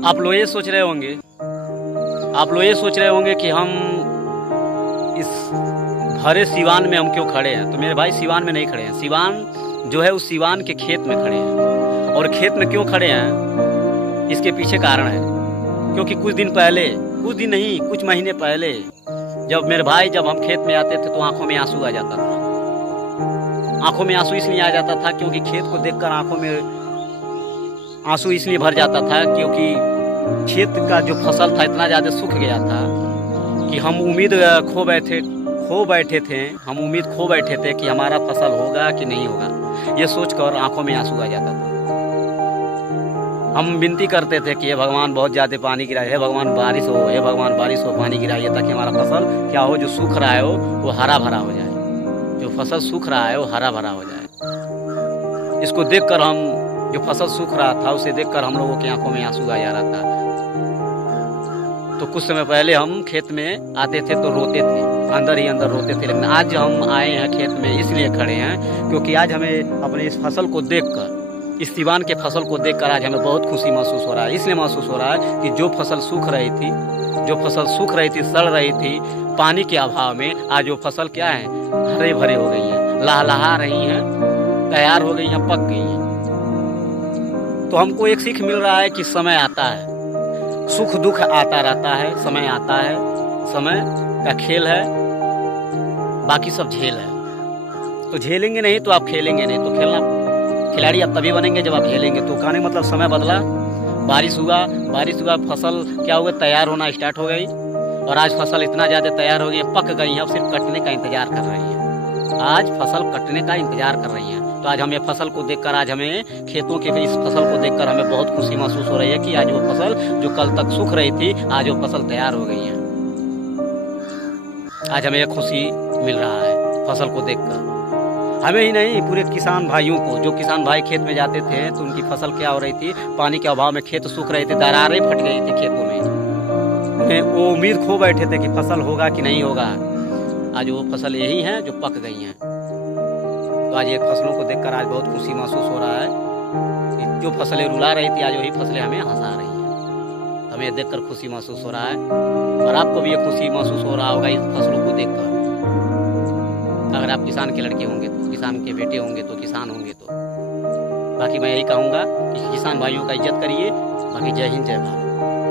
आप लोग ये सोच रहे होंगे कि हम इस भरे सिवान में हम क्यों खड़े हैं। तो मेरे भाई, सिवान में नहीं खड़े हैं। सिवान जो है उस सिवान के खेत में खड़े हैं। और खेत में क्यों खड़े हैं, इसके पीछे कारण है। क्योंकि कुछ महीने पहले जब हम खेत में आते थे तो आंखों में आंसू आ जाता था। आंखों में आंसू इसलिए आ जाता था क्योंकि खेत को देखकर आंखों में आंसू इसलिए भर जाता था क्योंकि खेत का जो फसल था इतना ज़्यादा सूख गया था कि हम उम्मीद खो बैठे थे कि हमारा फसल होगा कि नहीं होगा। ये सोचकर आंखों में आंसू आ जाता था। हम विनती करते थे कि हे भगवान, बहुत ज़्यादा पानी गिराइए, हे भगवान बारिश हो, पानी गिराइए ताकि हमारा फसल क्या हो, जो सूख रहा है वो हरा भरा हो जाए। जो फसल सूख रहा है वो हरा भरा हो जाए। इसको देखकर जो फसल सूख रहा था उसे देखकर हम लोगों की आंखों में आंसू आ जा रहा था। तो कुछ समय पहले हम खेत में आते थे तो रोते थे, अंदर ही अंदर रोते थे। लेकिन आज हम आए हैं खेत में इसलिए खड़े हैं क्योंकि आज हमें अपने इस फसल को देखकर, इस सिवान के फसल को देखकर आज हमें बहुत खुशी महसूस हो रहा है। इसलिए महसूस हो रहा है कि जो फसल सूख रही थी, सड़ रही थी पानी के अभाव में, आज वो फसल क्या है, हरे भरे हो गई है, लहलहा रही हैं, तैयार हो गई हैं, पक गई हैं। तो हमको एक सीख मिल रहा है कि समय आता है, सुख दुख आता रहता है, समय आता है, समय का खेल है, बाकी सब झेल है। तो झेलेंगे नहीं तो आप खेलेंगे नहीं। तो खिलाड़ी आप तभी बनेंगे जब आप खेलेंगे। तो कहने मतलब समय बदला, बारिश हुआ, फसल क्या हुआ, तैयार होना स्टार्ट हो गई। और आज फसल इतना ज़्यादा तैयार हो गई, पक गई है, अब सिर्फ कटने का इंतजार कर रही है। आज फसल कटने का इंतजार कर रही है। तो आज हमें फसल को देखकर, आज हमें खेतों के इस फसल को देखकर हमें बहुत खुशी महसूस हो रही है कि आज वो फसल जो कल तक सूख रही थी, आज वो फसल तैयार हो गई है। आज हमें खुशी मिल रहा है फसल को देखकर। हमें ही नहीं, पूरे किसान भाइयों को। जो किसान भाई खेत में जाते थे तो उनकी फसल क्या हो रही थी, पानी के अभाव में खेत सूख रहे थे, दरारें फट गई थी खेतों में। वो उम्मीद खो बैठे थे कि फसल होगा कि नहीं होगा। आज वो फसल यही है जो पक गई हैं। तो आज ये फसलों को देखकर आज बहुत खुशी महसूस हो रहा है कि जो फसलें रुला रही थी, आज वही फसलें हमें हंसा रही हैं। हमें देखकर खुशी महसूस हो रहा है और आपको भी ये खुशी महसूस हो रहा होगा इस फसलों को देखकर। अगर आप किसान के लड़के होंगे तो, किसान के बेटे होंगे तो, किसान होंगे तो। बाकी मैं यही कहूँगा कि किसान भाइयों का इज्जत करिए। बाकी जय हिंद, जय भारत।